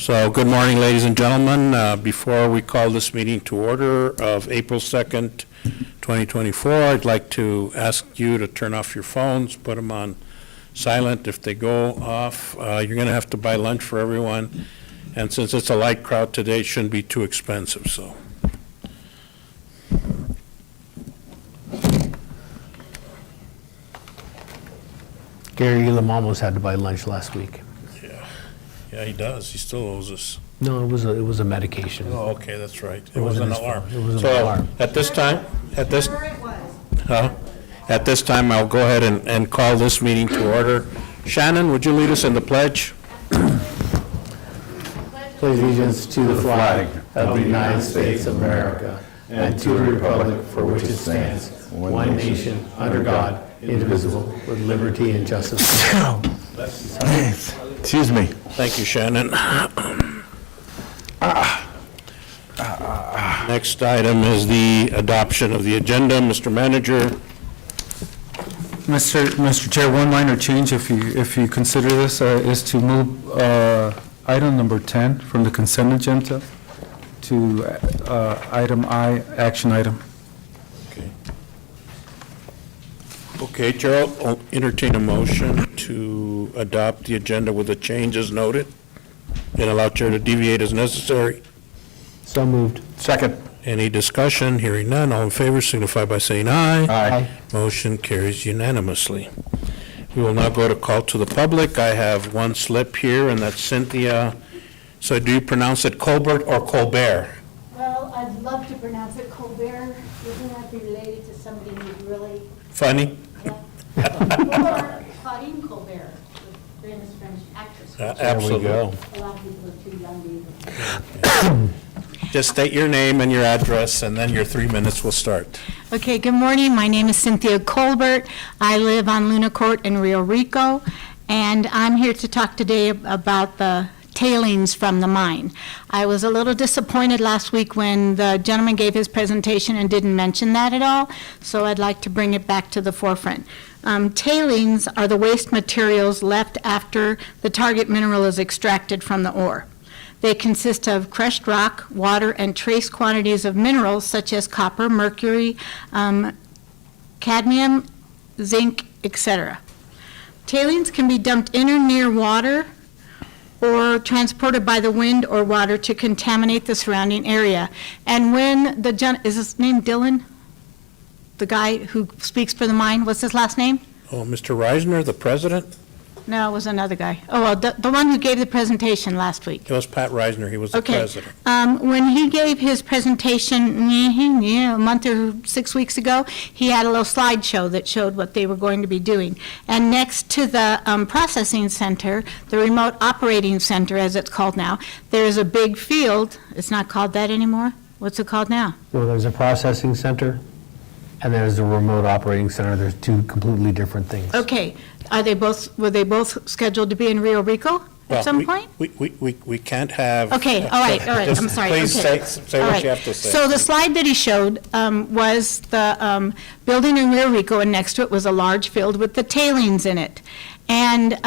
So, good morning, ladies and gentlemen. Before we call this meeting to order of April 2nd, 2024, I'd like to ask you to turn off your phones, put them on silent. If they go off, you're going to have to buy lunch for everyone. And since it's a light crowd today, it shouldn't be too expensive, so. Gary Elam almost had to buy lunch last week. Yeah, he does. He still owes us. No, it was a medication. Oh, okay, that's right. It was wasn't an his alarm. fault. It was an So, alarm. at this time, Whatever it was. at this time, I'll go ahead and call this meeting to order. Shannon, would you lead us in the pledge? Pledge allegiance to the flag of the United States of America and to the republic for which it stands, one nation, under God, indivisible, with liberty and justice. Excuse me. Thank you, Shannon. Next item is the adoption of the agenda. Mr. Manager, Mr. Chair, one minor change, if you consider this, is to move item number 10 from the consent agenda to item I, action item. okay, Gerald, I'll entertain a motion to adopt the agenda with the changes noted and allow Chair to deviate as necessary. So moved. Second. Any discussion? Hearing none, all in favor signify by saying aye. Aye. Motion carries unanimously. We will now go to call to the public. I have one slip here, and that's Cynthia. So do you pronounce it Colbert or Colbert? Well, I'd love to pronounce it Colbert. Isn't that be related to somebody who's really, Funny? or Claudine Colbert, the famous French actress. Absolutely. A lot of people are too young to even. Just state your name and your address, and then your 3 minutes will start. Okay, good morning. My name is Cynthia Colbert. I live on Luna Court in Rio Rico, and I'm here to talk today about the tailings from the mine. I was a little disappointed last week when the gentleman gave his presentation and didn't mention that at all, so I'd like to bring it back to the forefront. Tailings are the waste materials left after the target mineral is extracted from the ore. They consist of crushed rock, water, and trace quantities of minerals such as copper, mercury, cadmium, zinc, etc. Tailings can be dumped in or near water or transported by the wind or water to contaminate the surrounding area. And when is his name Dylan? The guy who speaks for the mine, what's his last name? Oh, Mr. Reisner, the president? No, it was another guy. Oh, well, the one who gave the presentation last week. It was Pat Reisner. He was the Okay. president. When he gave his presentation, a month or 6 weeks ago, he had a little slideshow that showed what they were going to be doing. And next to the processing center, the remote operating center, as it's called now, there's a big field. It's not called that anymore. What's it called now? Well, there's a processing center, and there's a remote operating center. There's two completely different things. Okay. Were they both scheduled to be in Rio Rico at some point? We can't have. Okay, all right, Just I'm sorry. Please okay. say All what right. you have to say. So the slide that he showed was the building in Rio Rico, and next to it was a large field with the tailings in it. And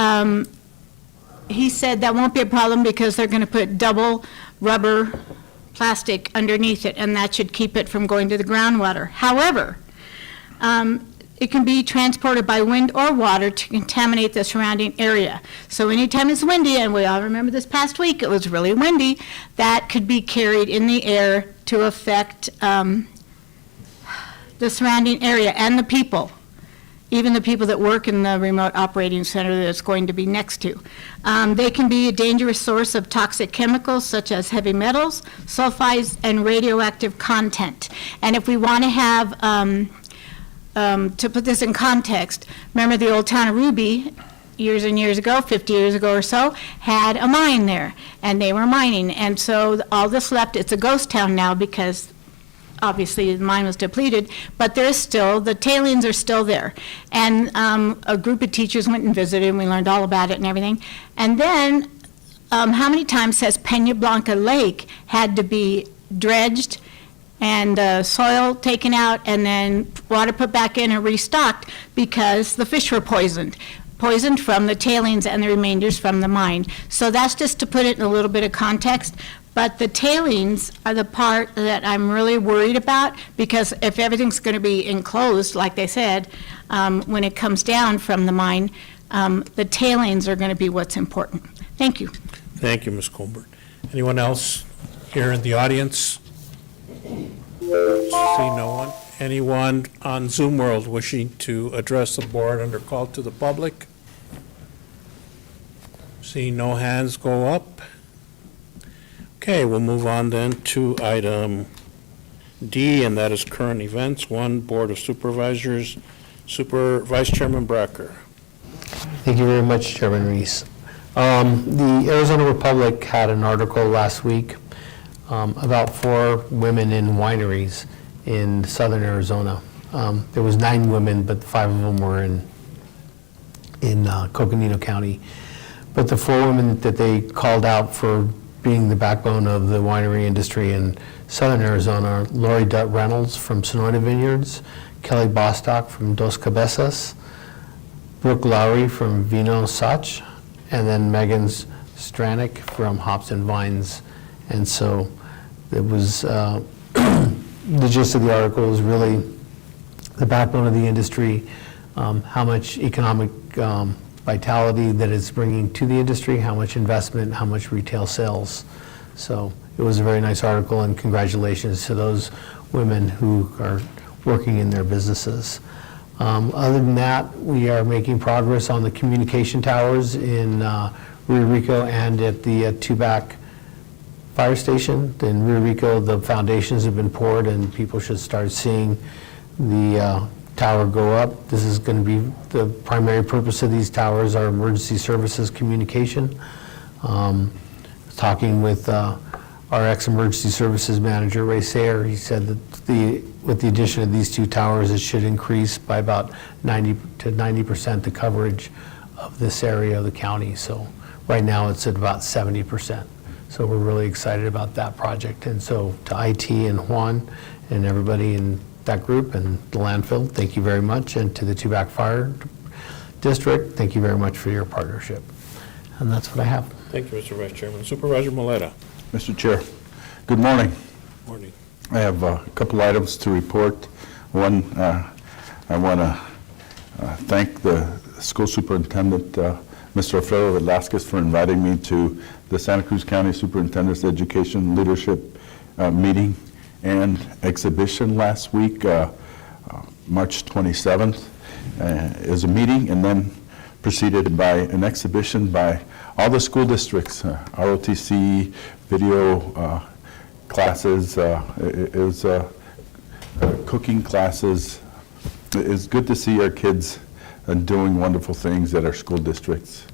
he said that won't be a problem because they're going to put double rubber plastic underneath it, and that should keep it from going to the groundwater. However, it can be transported by wind or water to contaminate the surrounding area. So anytime it's windy, and we all remember this past week, it was really windy, that could be carried in the air to affect the surrounding area and the people, even the people that work in the remote operating center that it's going to be next to. They can be a dangerous source of toxic chemicals such as heavy metals, sulfides, and radioactive content. And if we want to have to put this in context, remember the old town of Ruby, years and years ago, 50 years ago or so, had a mine there, and they were mining. And so all this left, it's a ghost town now because obviously the mine was depleted, but there's still, the tailings are still there. And a group of teachers went and visited, and we learned all about it and everything. And then, how many times has Peña Blanca Lake had to be dredged and soil taken out and then water put back in and restocked because the fish were poisoned? poisoned from the tailings and the remainders from the mine. So that's just to put it in a little bit of context. But the tailings are the part that I'm really worried about, because if everything's going to be enclosed, like they said, when it comes down from the mine, the tailings are going to be what's important. Thank you. Thank you, Ms. Colbert. Anyone else here in the audience? See no one. Anyone on Zoom World wishing to address the board under call to the public? See no hands go up. Okay, we'll move on then to item D, and that is current events. 1, Board of Supervisors, Vice Chairman Bracker. Thank you very much, Chairman Reese. The Arizona Republic had an article last week about 4 women in wineries in southern Arizona. There was 9 women, but 5 of them were in Coconino County. But the 4 women that they called out for being the backbone of the winery industry in southern Arizona are Lori Dutt Reynolds from Sonoran Vineyards, Kelly Bostock from Dos Cabezas, Brooke Lowry from Vino Sach, and then Megan Stranick from Hops and Vines. And so it was, the gist of the article is really the backbone of the industry, how much economic vitality that it's bringing to the industry, how much investment, how much retail sales. So it was a very nice article, and congratulations to those women who are working in their businesses. Other than that, we are making progress on the communication towers in Rio Rico and at the Tubac Fire Station. In Rio Rico, the foundations have been poured, and people should start seeing the tower go up. This is going to be the primary purpose of these towers, are emergency services communication. Talking with our ex-emergency services manager, Ray Sayer, he said that with the addition of these 2 towers, it should increase by about 90% the coverage of this area of the county. So right now it's at about 70%. So we're really excited about that project. And so to IT and Juan and everybody in that group and the landfill, thank you very much. And to the Tubac Fire District, thank you very much for your partnership. And that's what I have. Thank you, Mr. Vice Chairman. Supervisor Maleta. Mr. Chair, good morning. Morning. I have a couple items to report. One, I want to thank the school superintendent, Mr. Alfredo Velasquez, for inviting me to the Santa Cruz County Superintendent's Education Leadership meeting and exhibition last week, March 27th. Is a meeting, and then preceded by an exhibition by all the school districts, ROTC, video classes, cooking classes. It's good to see our kids doing wonderful things at our school districts.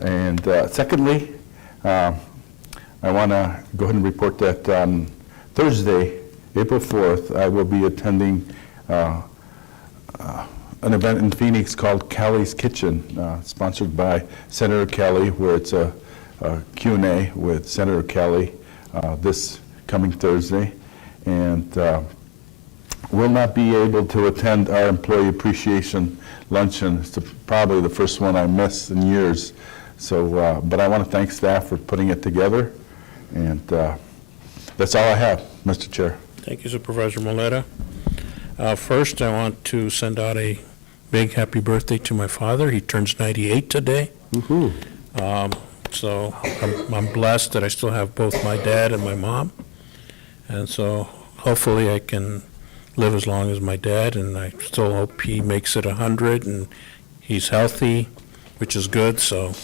And secondly, I want to go ahead and report that on Thursday, April 4th, I will be attending an event in Phoenix called Callie's Kitchen, sponsored by Senator Kelly, where it's a Q&A with Senator Kelly this coming Thursday. And will not be able to attend our employee appreciation luncheon. It's probably the first one I missed in years. So, but I want to thank staff for putting it together. And that's all I have, Mr. Chair. Thank you, Supervisor Maleta. First, I want to send out a big happy birthday to my father. He turns 98 today. Woohoo. So I'm blessed that I still have both my dad and my mom. And so hopefully I can live as long as my dad, and I still hope he makes it 100 and he's healthy, which is good. So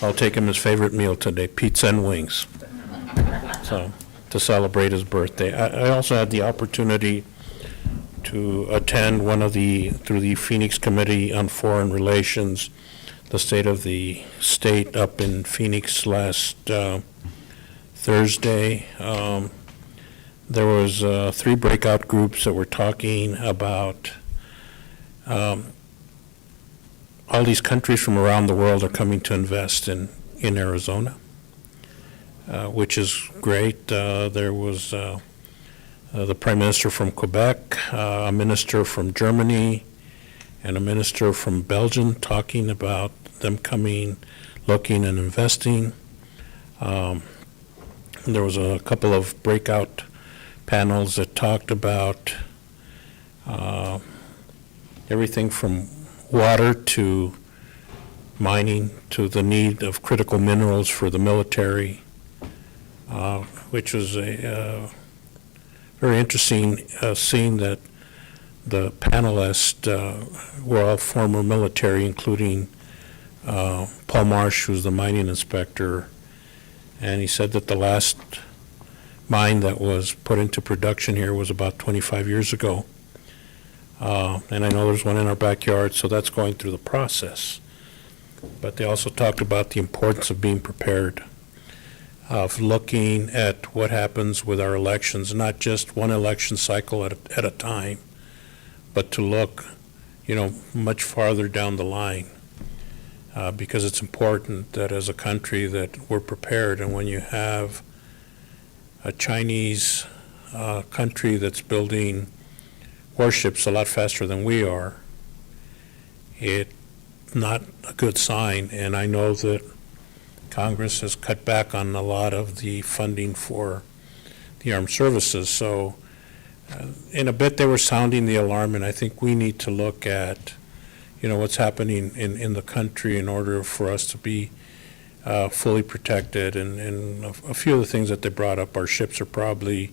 I'll take him his favorite meal today, pizza and wings. So to celebrate his birthday. I also had the opportunity to attend through the Phoenix Committee on Foreign Relations, the State of the State up in Phoenix last Thursday. There was 3 breakout groups that were talking about all these countries from around the world are coming to invest in Arizona, which is great. There was the Prime Minister from Quebec, a minister from Germany, and a minister from Belgium talking about them coming, looking and investing. There was a couple of breakout panels that talked about everything from water to mining to the need of critical minerals for the military, which was a very interesting seeing that the panelists were all former military, including Paul Marsh, who's the mining inspector, and he said that the last mine that was put into production here was about 25 years ago. And I know there's one in our backyard, so that's going through the process. But they also talked about the importance of being prepared, of looking at what happens with our elections, not just one election cycle at a time, but to look, much farther down the line, because it's important that as a country that we're prepared. And when you have a Chinese country that's building warships a lot faster than we are, it's not a good sign. And I know that Congress has cut back on a lot of the funding for the armed services. So in a bit they were sounding the alarm, and I think we need to look at what's happening in the country in order for us to be fully protected. And a few of the things that they brought up, our ships are probably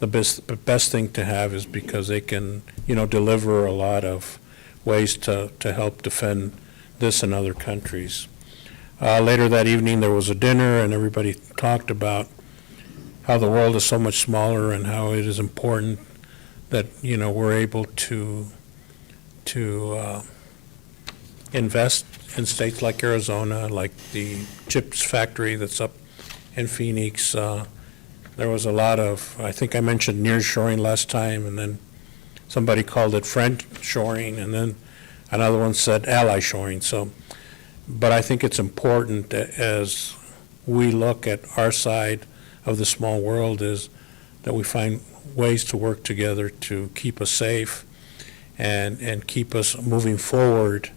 the best thing to have, is because they can deliver a lot of ways to help defend this and other countries. Later that evening there was a dinner, and everybody talked about how the world is so much smaller and how it is important that we're able to invest in states like Arizona, like the chips factory that's up in Phoenix. There was a lot of, I think I mentioned nearshoring last time, and then somebody called it friend-shoring, and then another one said ally-shoring. So, but I think it's important that as we look at our side of the small world, is that we find ways to work together to keep us safe and keep us moving forward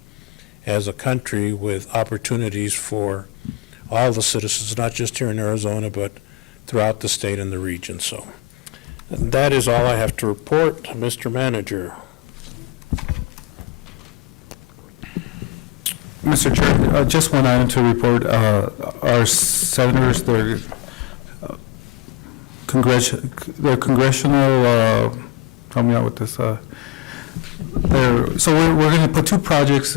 as a country with opportunities for all the citizens, not just here in Arizona, but throughout the state and the region. So that is all I have to report, Mr. Manager. Mr. Chair, just one item to report. Our senators, their congressional, help me out with this. So we're going to put two projects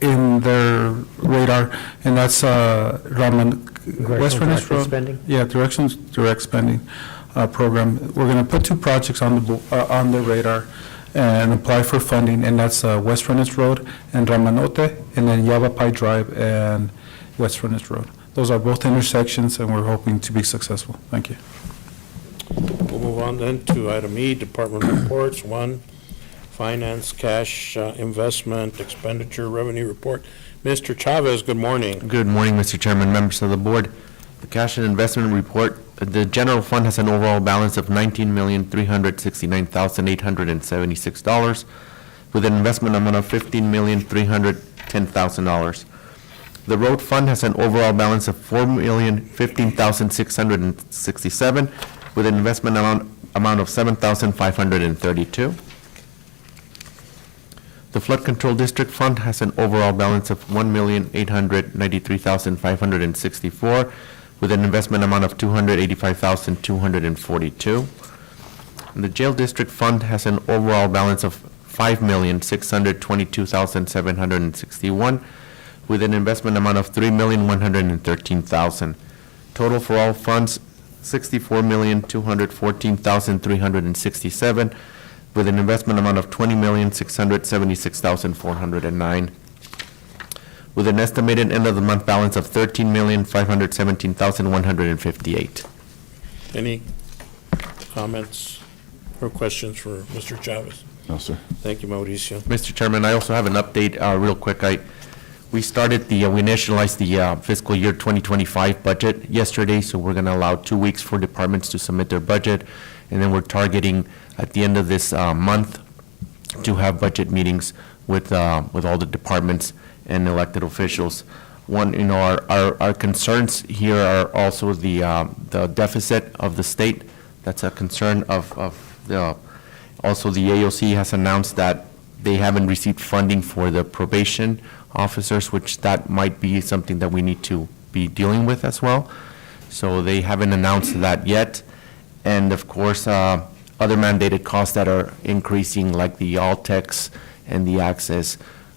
in their radar, and that's West Furnace Road. Spending? Yeah, direct spending program. We're going to put two projects on the radar and apply for funding, and that's West Furnace Road and Ramanote, and then Yavapai Drive and West Furnace Road. Those are both intersections, and we're hoping to be successful. Thank you. We'll move on then to item E, department reports. 1, finance, cash, investment, expenditure, revenue report. Mr. Chavez, good morning. Good morning, Mr. Chairman, members of the board. The cash and investment report, the general fund has an overall balance of $19,369,876 with an investment amount of $15,310,000. The road fund has an overall balance of $4,015,667 with an investment amount of $7,532. The flood control district fund has an overall balance of $1,893,564 with an investment amount of $285,242. And the jail district fund has an overall balance of $5,622,761 with an investment amount of $3,113,000. Total for all funds, $64,214,367 with an investment amount of $20,676,409, with an estimated end-of-the-month balance of $13,517,158. Any comments or questions for Mr. Chavez? No, sir. Thank you, Mauricio. Mr. Chairman, I also have an update real quick. We initialized the fiscal year 2025 budget yesterday, so we're going to allow 2 weeks for departments to submit their budget, and then we're targeting at the end of this month to have budget meetings with all the departments and elected officials. One, our concerns here are also the deficit of the state. That's a concern also the AOC has announced that they haven't received funding for the probation officers, which that might be something that we need to be dealing with as well. So they haven't announced that yet. And of course, other mandated costs that are increasing, like the Altex and the Access,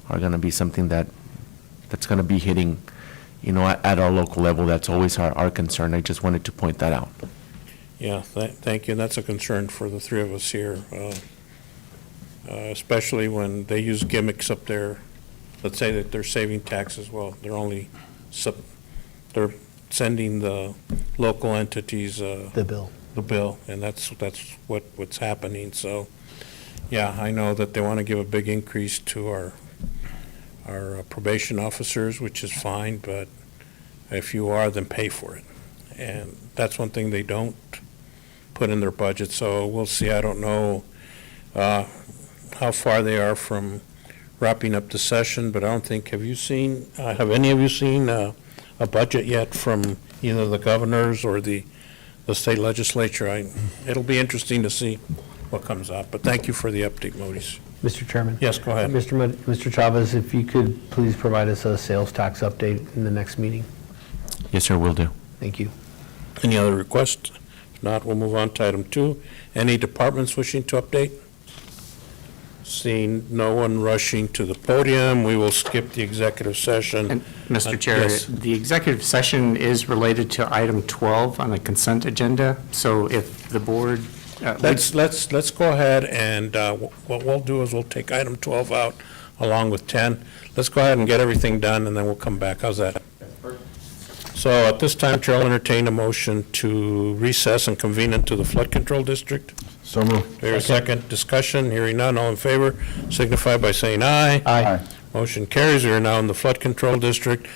are going to be something that's going to be hitting, at our local level. That's always our concern. I just wanted to point that out. Yeah, thank you. And that's a concern for the three of us here, especially when they use gimmicks up there. Let's say that they're saving taxes. Well, they're sending the local entities The bill. the bill, and that's what's happening. So, yeah, I know that they want to give a big increase to our probation officers, which is fine, but if you are, then pay for it. And that's one thing they don't put in their budget, so we'll see. I don't know how far they are from wrapping up the session, but I don't think, have any of you seen a budget yet from either the governors or the state legislature? It'll be interesting to see what comes out, but thank you for the update, Modis. Mr. Chairman? Yes, go ahead. Mr. Chavez, if you could please provide us a sales tax update in the next meeting. Yes, sir, will do. Thank you. Any other requests? If not, we'll move on to item 2. Any departments wishing to update? Seeing no one rushing to the podium, we will skip the executive session. And, Mr. Chair, Yes. the executive session is related to item 12 on the consent agenda, so if the board... Let's go ahead and what we'll do is we'll take item 12 out along with 10. Let's go ahead and get everything done, and then we'll come back. How's that? So at this time, Chair will entertain a motion to recess and convene into the flood control district. So moved. There a second discussion? Hearing none, all in favor signify by saying aye. Aye. Motion carries. We are now in the flood control district.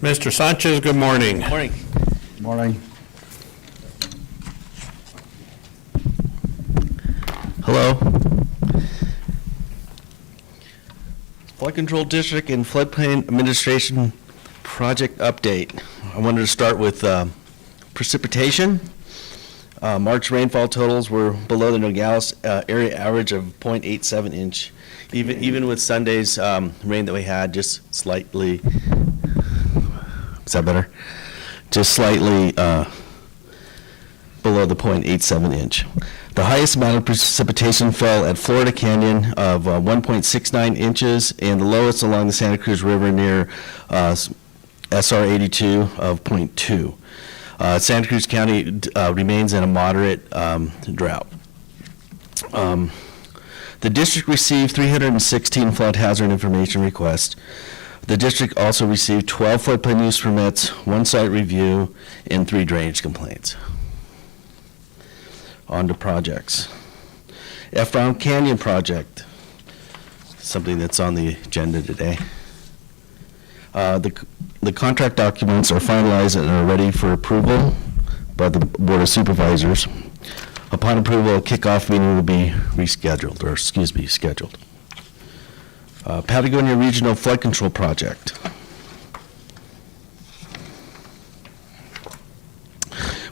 Mr. Sanchez, good morning. Morning. Morning. Hello. Flood Control District and Floodplain Administration Project Update. I wanted to start with precipitation. March rainfall totals were below the Nogales area average of 0.87 inch. Even with Sunday's rain that we had, just slightly, is that better? Just slightly below the 0.87 inch. The highest amount of precipitation fell at Florida Canyon of 1.69 inches, and the lowest along the Santa Cruz River near SR 82 of 0.2. Santa Cruz County remains in a moderate drought. The district received 316 flood hazard information requests. The district also received 12 floodplain use permits, 1 site review, and 3 drainage complaints. On to projects. Efron Canyon project, something that's on the agenda today. The contract documents are finalized and are ready for approval by the Board of Supervisors. Upon approval, a kickoff meeting will be scheduled. Patagonia Regional Flood Control Project.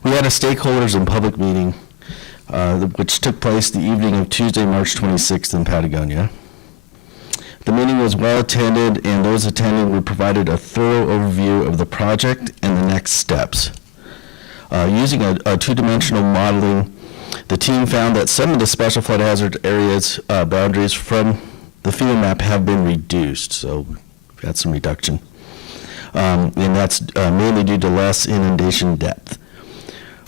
We had a stakeholders and public meeting which took place the evening of Tuesday, March 26th in Patagonia. The meeting was well attended, and those attending were provided a thorough overview of the project and the next steps. Using a two-dimensional modeling, the team found that some of the special flood hazard areas boundaries from the FEMA map have been reduced, so we've had some reduction. And that's mainly due to less inundation depth.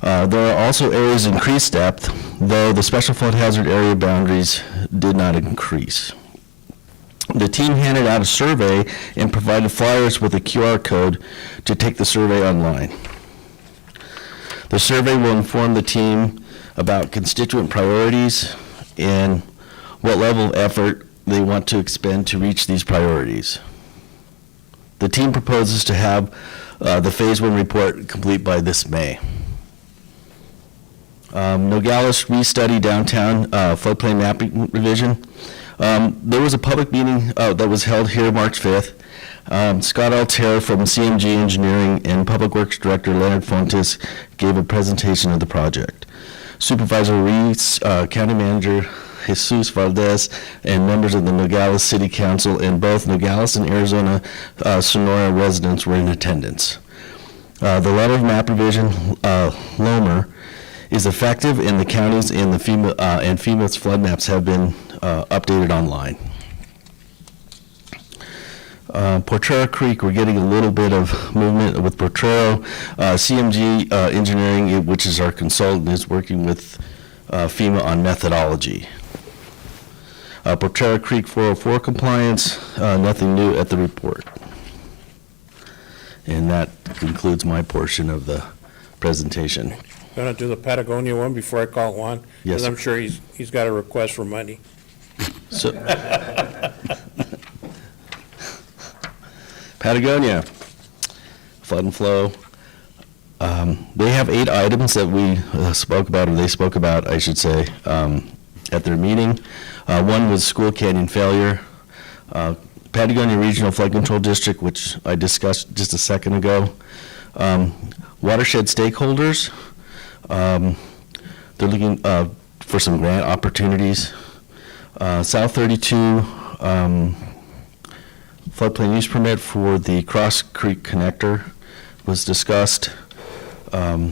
There are also areas increased depth, though the special flood hazard area boundaries did not increase. The team handed out a survey and provided flyers with a QR code to take the survey online. The survey will inform the team about constituent priorities and what level of effort they want to expend to reach these priorities. The team proposes to have the Phase 1 report complete by this May. Nogales restudy downtown floodplain mapping revision. There was a public meeting that was held here March 5th. Scott Altair from CMG Engineering and Public Works Director Leonard Fontes gave a presentation of the project. Supervisor Reese, County Manager Jesus Valdez, and members of the Nogales City Council and both Nogales and Arizona Sonora residents were in attendance. The letter of map revision, LOMR, is effective, and the counties and the FEMA's flood maps have been updated online. Potrero Creek, we're getting a little bit of movement with Potrero. CMG Engineering, which is our consultant, is working with FEMA on methodology. Potrero Creek 404 compliance, nothing new at the report. And that concludes my portion of the presentation. Gonna do the Patagonia one before I call Juan? Yes, Because I'm sir. sure he's got a request for money. So, Patagonia, flood and flow. They have 8 items that we spoke about, or they spoke about, I should say, at their meeting. One was school canyon failure. Patagonia Regional Flood Control District, which I discussed just a second ago. Watershed stakeholders. They're looking for some grant opportunities. South 32 floodplain use permit for the Cross Creek connector was discussed. A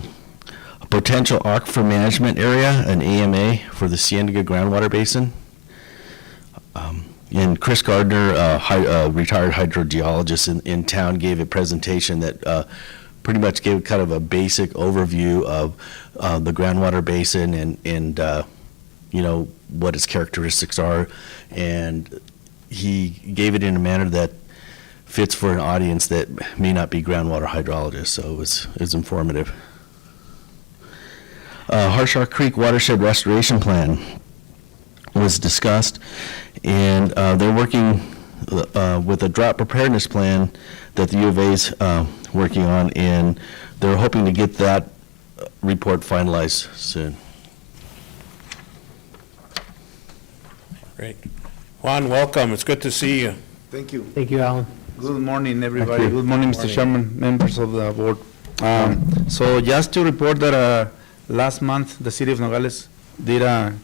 potential aquifer management area, an AMA, for the Cienega groundwater basin. And Chris Gardner, retired hydrogeologist in town, gave a presentation that pretty much gave kind of a basic overview of the groundwater basin and you know, what its characteristics are. And he gave it in a manner that fits for an audience that may not be groundwater hydrologists, so it was informative. Harshaw Creek Watershed Restoration Plan was discussed, and they're working with a drought preparedness plan that the U of A's working on, and they're hoping to get that report finalized soon. Great. Juan, welcome. It's good to see you. Thank you. Thank you, Alan. Good morning, everybody. Good morning, Mr. Chairman, members of the board. So just to report that last month, the city of Nogales did a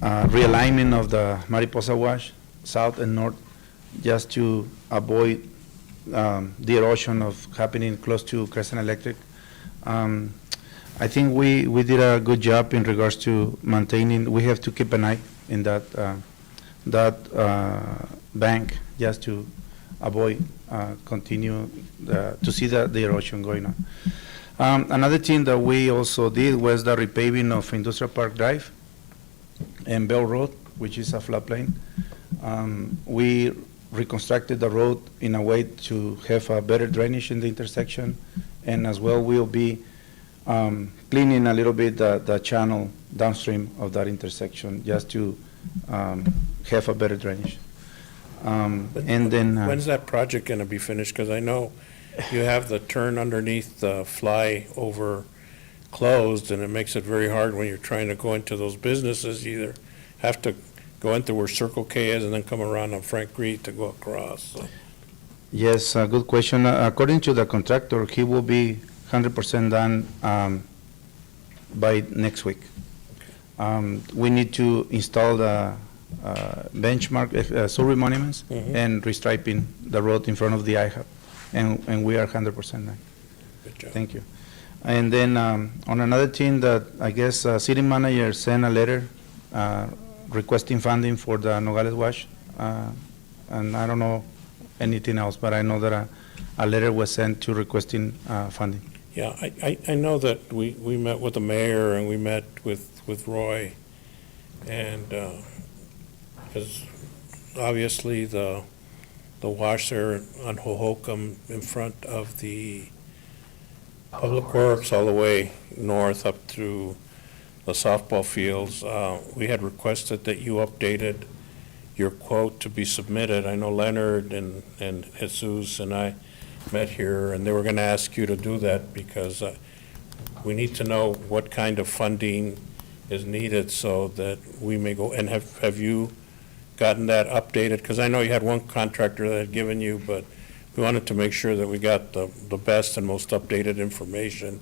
realignment of the Mariposa Wash, south and north, just to avoid the erosion of happening close to Crescent Electric. I think we did a good job in regards to maintaining. We have to keep an eye in that bank just to avoid continue to see the erosion going on. Another thing that we also did was the repaving of Industrial Park Drive and Bell Road, which is a floodplain. We reconstructed the road in a way to have a better drainage in the intersection, and as well we'll be cleaning a little bit the channel downstream of that intersection just to have a better drainage. And then When's that project going to be finished? Because I know you have the turn underneath the flyover closed, and it makes it very hard when you're trying to go into those businesses. You either have to go into where Circle K is and then come around on Frank Reed to go across. So. yes, good question. According to the contractor, he will be 100% done by next week. We need to install the benchmark survey monuments and restriping the road in front of the IHOP, and we are 100% done. Good job. Thank you. And then on another thing that I guess city manager sent a letter requesting funding for the Nogales Wash, and I don't know anything else, but I know that a letter was sent to requesting funding. Yeah, I know that we met with the mayor and we met with Roy, and because obviously the wash there on Hohokam in front of the Public Works all the way north up through the softball fields, we had requested that you updated your quote to be submitted. I know Leonard and Jesus and I met here, and they were going to ask you to do that because we need to know what kind of funding is needed so that we may go, and have you gotten that updated? Because I know you had one contractor that had given you, but we wanted to make sure that we got the best and most updated information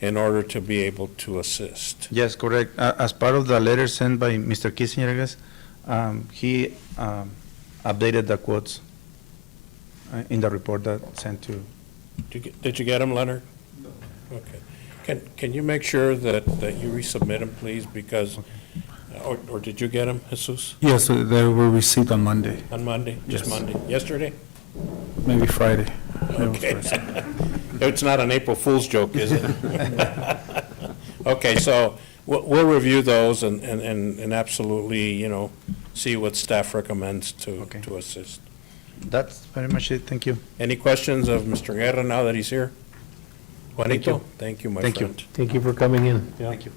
in order to be able to assist. Yes, correct. As part of the letter sent by Mr. Kissinger, I guess, he updated the quotes in the report that sent to. Did you get them, Leonard? No. Okay. Can you make sure that you resubmit them, please, because, or did you get them, Jesus, Yes, they were received on Monday, on Monday? Just Yes. Monday? Yesterday? maybe Friday. Okay. It's not an April Fool's joke, is it? Okay, so we'll review those and absolutely, see what staff recommends to assist. That's very much it. Thank you. Any questions of Mr. Guerra now that he's here? Juanito? Thank you, my Thank you. friend. Thank you for coming in. Thank you.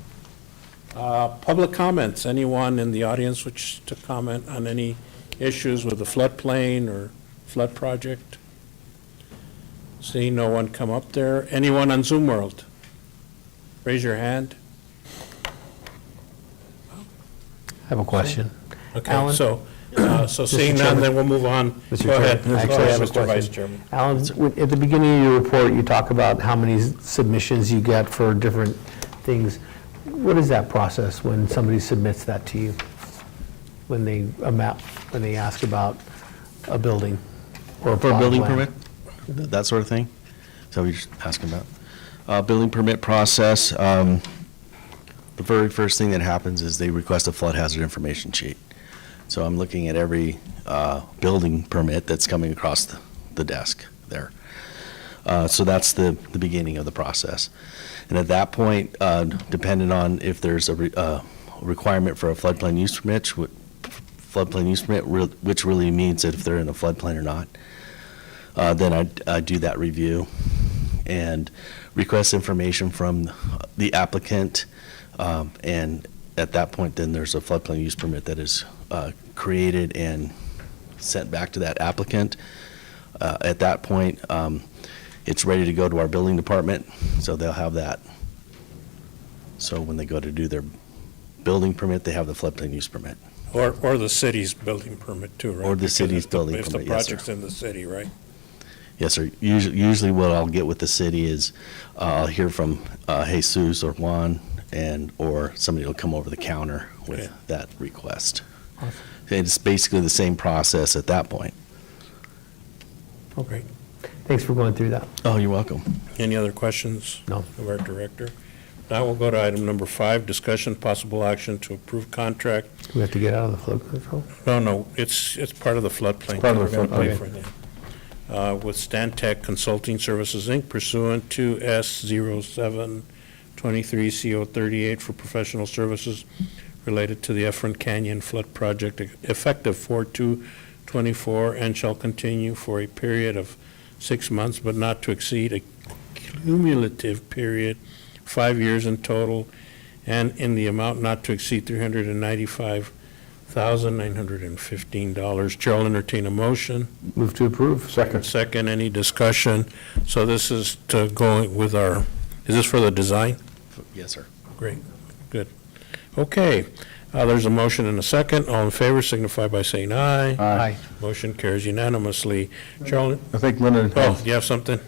Public comments, anyone in the audience wish to comment on any issues with the floodplain or flood project? Seeing no one come up there. Anyone on Zoom World? Raise your hand. I have a question. Okay, Alan? so seeing none, then we'll move on. Mr. Go ahead. Chairman, I Go actually ahead, have a Mr. Vice question. Chairman. Alan, at the beginning of your report, you talk about how many submissions you get for different things. What is that process when somebody submits that to you? When they ask about a building or a For a plot building plan? permit, that sort of thing? Is that what you're asking about? Building permit process, the very first thing that happens is they request a flood hazard information sheet. So I'm looking at every building permit that's coming across the desk there. So that's the beginning of the process. And at that point, depending on if there's a requirement for a floodplain use permit, which really means that if they're in a floodplain or not, then I do that review and request information from the applicant. And at that point, then there's a floodplain use permit that is created and sent back to that applicant. At that point, it's ready to go to our building department, so they'll have that. So when they go to do their building permit, they have the floodplain use permit. Or the city's building permit too, right? Or the Because city's if the- building If the permit, yes, sir. project's in the city, right? Yes, sir. Usually what I'll get with the city is I'll hear from Jesus or Juan, or somebody will come over the counter with Okay. that request. It's basically the same process at that point. Okay. Thanks for going through that. Oh, you're welcome. Any other questions? No. Of our director? Now we'll go to item number 5, discussion possible action to approve contract. We have to get out of the flood control? No, it's part of the floodplain. part of the We're gonna pay floodplain. for it, yeah. With Stantec Consulting Services, Inc., pursuant to S0723CO38 for professional services related to the Efron Canyon Flood Project, effective 4/2/24, and shall continue for a period of 6 months, but not to exceed a cumulative period, 5 years in total, and in the amount not to exceed $395,915. Chair will entertain a motion. Move to approve. Second, any discussion? So this is to go with our, is this for the design? Yes, sir. Great, good. Okay, there's a motion and a second. All in favor signify by saying aye. Aye. Motion carries unanimously. Charlie, I think Leonard oh, has, you have something?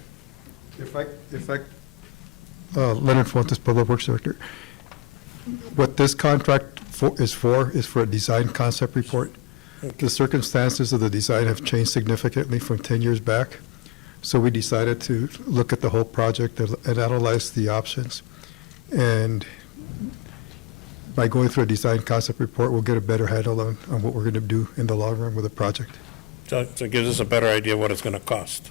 Leonard Fuentes, Public Works Director. What this contract is for a design concept report. The circumstances of the design have changed significantly from 10 years back, so we decided to look at the whole project and analyze the options. And by going through a design concept report, we'll get a better handle on what we're going to do in the long run with the project. So it gives us a better idea of what it's going to cost.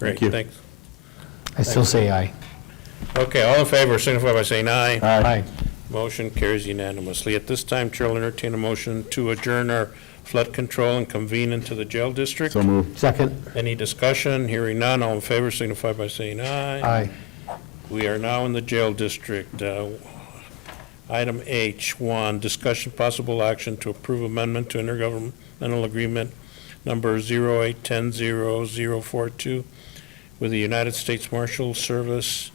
Great, you. thanks. I still say aye. Okay, all in favor signify by saying aye. Aye. Motion carries unanimously. At this time, Chair will entertain a motion to adjourn our flood control and convene into the jail district. so moved. Second. Any discussion? Hearing none, all in favor signify by saying aye. Aye. We are now in the jail district. Item H1, discussion possible action to approve amendment to intergovernmental agreement number 08100042 with the United States Marshal Service,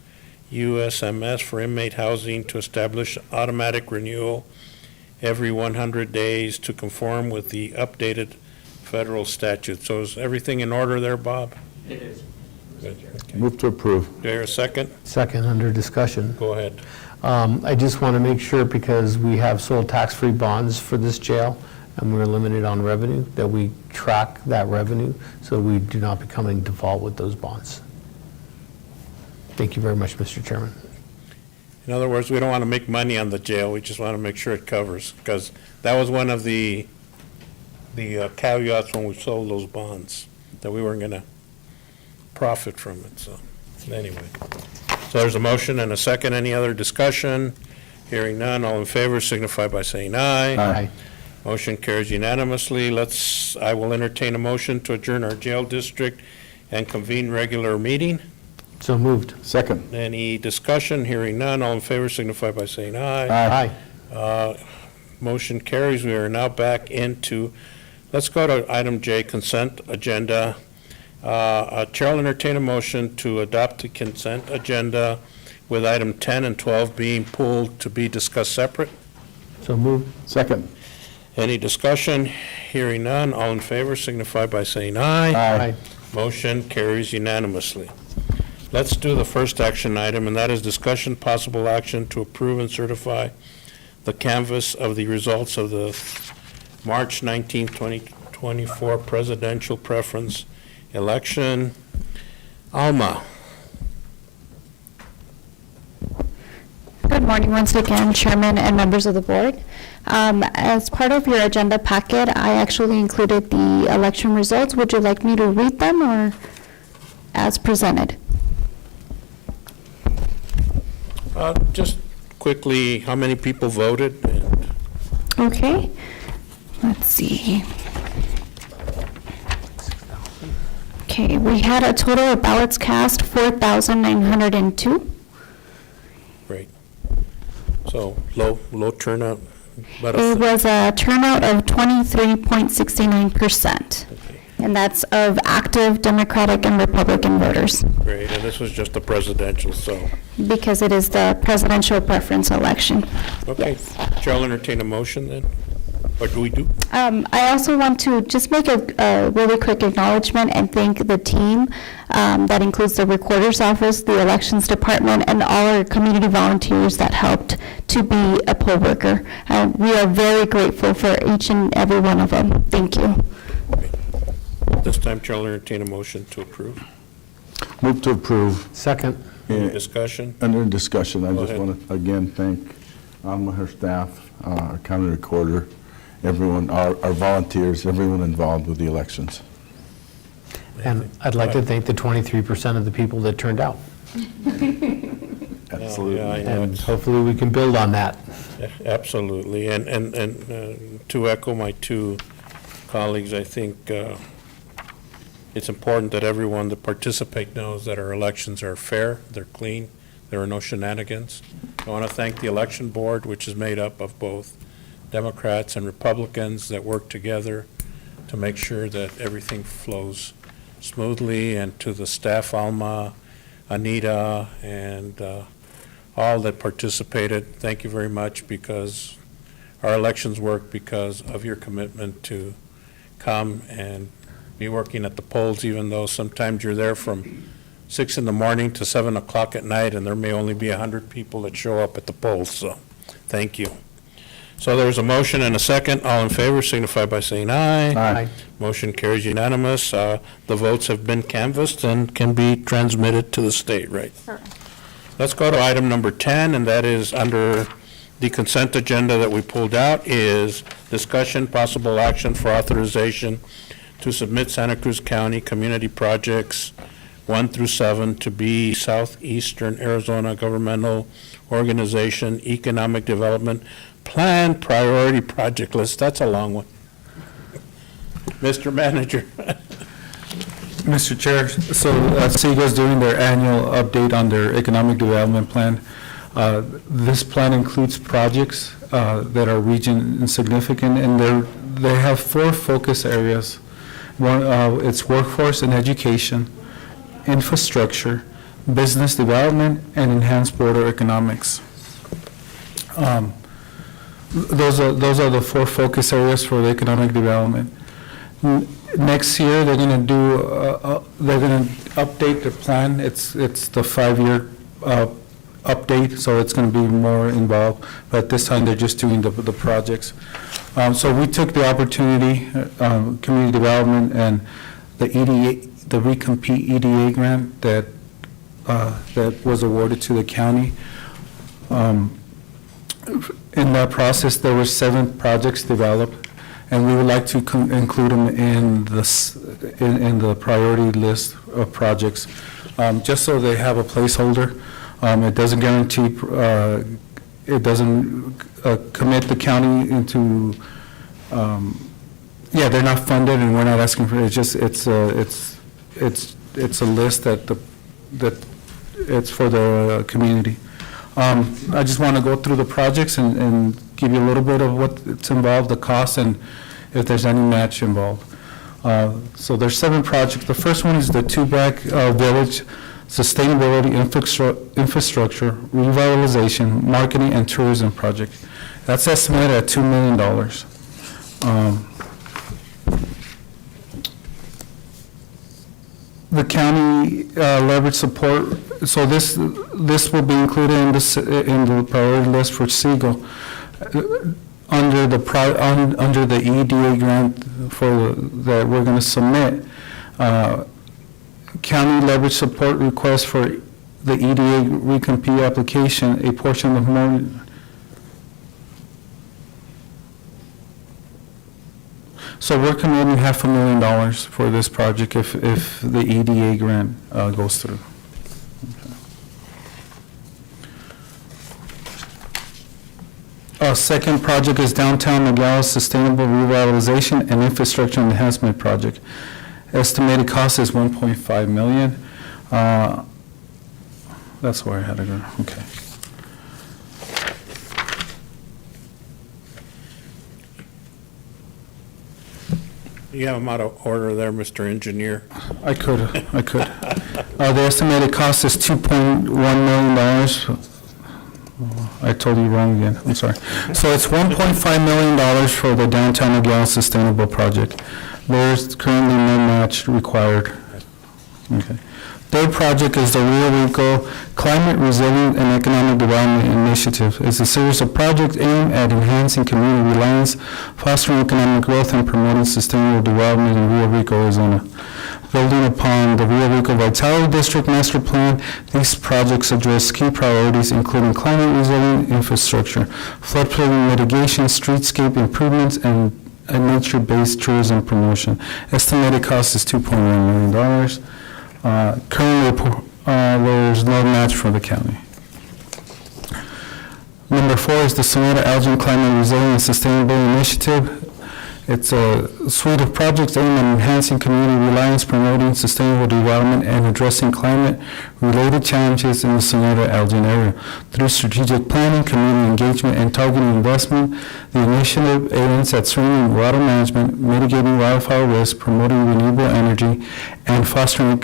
USMS, for inmate housing to establish automatic renewal every 100 days to conform with the updated federal statute. So is everything in order there, Bob? It is. Good. Okay. Move to approve. Do I hear a second? Second, under discussion. Go ahead. I just want to make sure, because we have sold tax-free bonds for this jail, and we're limited on revenue, that we track that revenue so we do not become in default with those bonds. Thank you very much, Mr. Chairman. In other words, we don't want to make money on the jail, we just want to make sure it covers, because that was one of the caveats when we sold those bonds, that we weren't going to profit from it, so, anyway. So there's a motion and a second. Any other discussion? Hearing none, all in favor signify by saying aye. Aye. Motion carries unanimously. I will entertain a motion to adjourn our jail district and convene regular meeting. So moved. Second. Any discussion? Hearing none, all in favor signify by saying aye. Aye. Motion carries. We are now back into, let's go to item J, consent agenda. Chair will entertain a motion to adopt the consent agenda with item 10 and 12 being pulled to be discussed separate. So moved. Second. Any discussion? Hearing none, all in favor signify by saying aye. Aye. Motion carries unanimously. Let's do the first action item, and that is discussion possible action to approve and certify the canvass of the results of the March 19, 2024 presidential preference election. Alma. Good morning once again, Chairman and members of the board. As part of your agenda packet, I actually included the election results. Would you like me to read them or as presented? Just quickly, how many people voted? Okay, let's see. Okay, we had a total of ballots cast, 4,902. Great. So low turnout. But It was a turnout of 23.69%, and that's of active Democratic and Republican voters, great, and this was just the presidential, so, because it is the presidential preference election. okay. Yes. Chair will entertain a motion then? Or do we do? I also want to just make a really quick acknowledgement and thank the team that includes the Recorder's Office, the Elections Department, and all our community volunteers that helped to be a poll worker. We are very grateful for each and every one of them. Thank you. This time, Chair will entertain a motion to approve. Move to approve. Second. Any discussion? Under discussion, I Go just ahead. want to again thank Alma, her staff, our county recorder, everyone, our volunteers, everyone involved with the elections. And I'd like to thank the 23% of the people that turned out. Absolutely. Yeah, I know. And hopefully we can build on that. Absolutely, and to echo my two colleagues, I think it's important that everyone that participate knows that our elections are fair, they're clean, there are no shenanigans. I want to thank the election board, which is made up of both Democrats and Republicans that work together to make sure that everything flows smoothly, and to the staff, Alma, Anita, and all that participated, thank you very much, because our elections work because of your commitment to come and be working at the polls, even though sometimes you're there from 6 in the morning to 7 o'clock at night, and there may only be 100 people that show up at the polls, so thank you. So there's a motion and a second. All in favor signify by saying aye. Aye. Motion carries unanimous. The votes have been canvassed and can be transmitted to the state, right? Let's go to item number 10, and that is under the consent agenda that we pulled out, is discussion, possible action for authorization to submit Santa Cruz County Community Projects 1 through 7 to be Southeastern Arizona Governmental Organization Economic Development Plan Priority Project List. That's a long one. Mr. Manager. Mr. Chair, so SEGA is doing their annual update on their economic development plan. This plan includes projects that are region significant, and they have 4 focus areas. One, it's workforce and education, infrastructure, business development, and enhanced border economics. Those are the 4 focus areas for the economic development. Next year, they're going to they're going to update the plan. It's the 5-year update, so it's going to be more involved. But this time, they're just doing the projects. So we took the opportunity, community development and the EDA, the recompete EDA grant that was awarded to the county. In that process, there were 7 projects developed, and we would like to include them in the priority list of projects, just so they have a placeholder. It doesn't guarantee, it doesn't commit the county into, they're not funded, and we're not asking for it. It's just it's a list that it's for the community. I just want to go through the projects and give you a little bit of what's involved, the cost, and if there's any match involved. So there's 7 projects. The first one is the Tubac Village Sustainability Infrastructure Revitalization, Marketing, and Tourism Project. That's estimated at $2 million. The county leverage support, so this will be included in the priority list for Segal under the EDA grant that we're going to submit. County leverage support request for the EDA recompete application, a portion of more. So we're committing $500,000 for this project if the EDA grant goes through. Second project is Downtown Nogales Sustainable Revitalization and Infrastructure Enhancement Project. Estimated cost is $1.5 million. That's where I had to go. Okay. You have them out of order there, Mr. Engineer. I could. The estimated cost is $2.1 million. I told you wrong again, I'm sorry. So it's $1.5 million for the Downtown Nogales Sustainable Project. There's currently no match required. Okay. Third project is the Rio Rico Climate Resilient and Economic Development Initiative. It's a series of projects aimed at enhancing community reliance, fostering economic growth, and promoting sustainable development in Rio Rico, Arizona. Building upon the Rio Rico Vitality District Master Plan, these projects address key priorities including climate resilient infrastructure, floodplain mitigation, streetscape improvements, and a nature-based tourism promotion. Estimated cost is $2.1 million. Currently, there's no match for the county. Number 4 is the Sonora Algae Climate Resilient and Sustainable Initiative. It's a suite of projects aimed at enhancing community reliance, promoting sustainable development, and addressing climate-related challenges in the Sonora Algae area. Through strategic planning, community engagement, and targeted investment, the initiative aims at strengthening water management, mitigating wildfire risk, promoting renewable energy, and fostering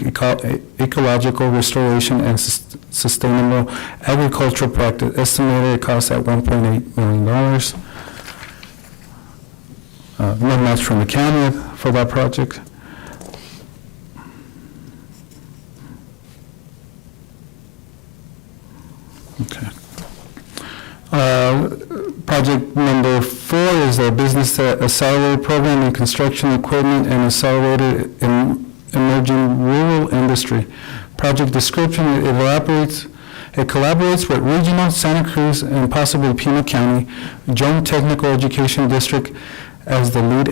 ecological restoration and sustainable agricultural practice. Estimated cost at $1.8 million. No match from the county for that project. Okay. Project number 4 is the Business Accelerator Program in Construction Equipment and Accelerated Emerging Rural Industry. Project description, it collaborates with Regional, Santa Cruz, and possibly Pima County, Joint Technical Education District as the lead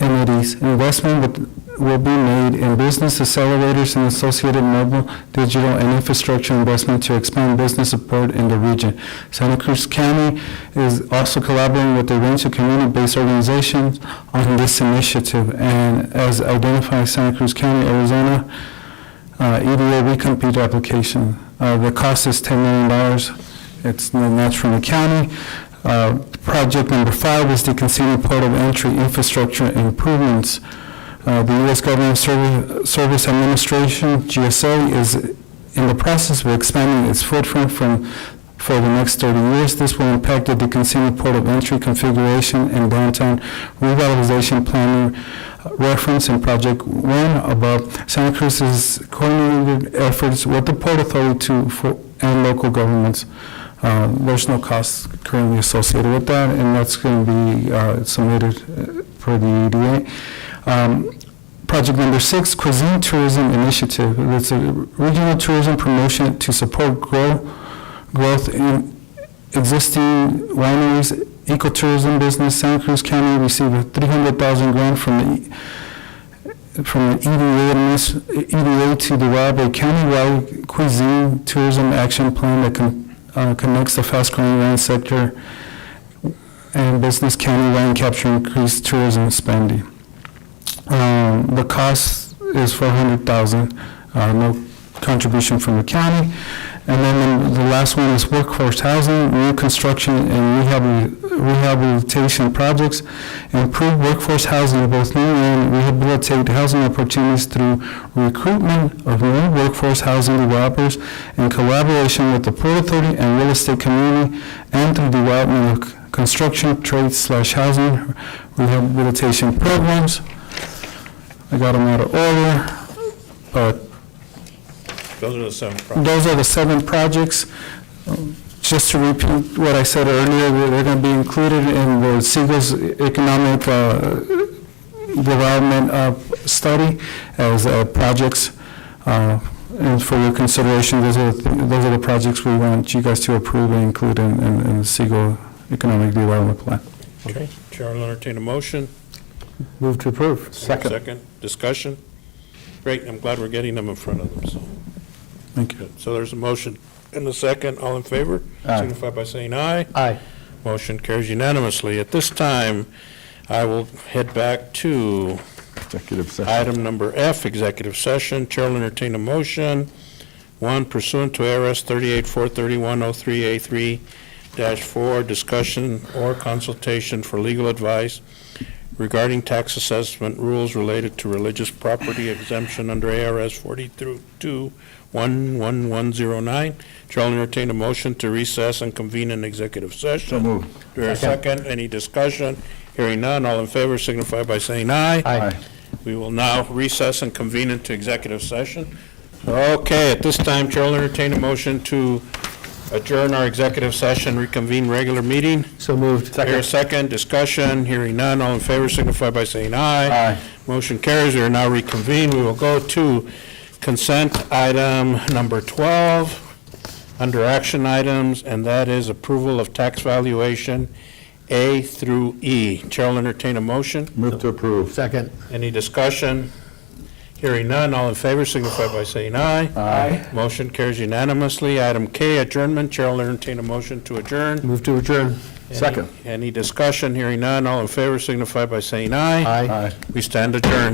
entities. Investment will be made in business accelerators and associated mobile, digital, and infrastructure investment to expand business support in the region. Santa Cruz County is also collaborating with a range of community-based organizations on this initiative, and as identified Santa Cruz County, Arizona, EDA recompete application. The cost is $10 million. It's no match from the county. Project number 5 is the Casino Port of Entry Infrastructure Improvements. The U.S. Government Service Administration, GSA, is in the process of expanding its footprint from for the next 30 years. This will impact the Casino Port of Entry configuration and downtown revitalization planning reference in Project 1 above. Santa Cruz has coordinated efforts with the Port Authority and local governments. There's no cost currently associated with that, and that's going to be submitted for the EDA. Project number 6, Cuisine Tourism Initiative. It's a regional tourism promotion to support growth in existing wineries, ecotourism business. Santa Cruz County received a $300,000 grant from the EDA to develop a countywide cuisine tourism action plan that connects the fast-growing wine sector and business countywide and capture increased tourism spending. The cost is $400,000, no contribution from the county. And then the last one is workforce housing, new construction and rehabilitation projects, improve workforce housing, both new and rehabilitate housing opportunities through recruitment of new workforce housing developers in collaboration with the Port Authority and real estate community, and through development of construction, trades/housing rehabilitation programs. I got them out of order, but Those are the 7 projects. those are the 7 projects. Just to repeat what I said earlier, they're going to be included in the Segal's economic development study as projects. And for your consideration, those are the projects we want you guys to approve and include in the Segal economic development plan. Okay, Chair will entertain a motion. Move to approve. Second. Discussion. Great, I'm glad we're getting them in front of them, so. Thank you. Good. So there's a motion and a second. All in favor? Aye. Signify by saying aye. Aye. Motion carries unanimously. At this time, I will head back to Executive session. item number F, executive session. Chair will entertain a motion. 1, pursuant to ARS 38-431-03A3-4, discussion or consultation for legal advice regarding tax assessment rules related to religious property exemption under ARS 40-11109. Chair will entertain a motion to recess and convene an executive session. So moved. Do I hear a second? Any discussion? Hearing none, all in favor signify by saying aye. Aye. We will now recess and convene into executive session. Okay, at this time, Chair will entertain a motion to adjourn our executive session, reconvene regular meeting. So moved. Hear a second, discussion, hearing none, all in favor signify by saying aye. Aye. Motion carries, we are now reconvened. We will go to consent item number 12, under action items, and that is approval of tax valuation A through E. Chair will entertain a motion. Move to approve. Second. Any discussion? Hearing none, all in favor signify by saying aye. Aye. Motion carries unanimously. Item K, adjournment. Chair will entertain a motion to adjourn. Move to adjourn. Second. Any discussion? Hearing none, all in favor signify by saying aye. Aye. Aye. We stand adjourned.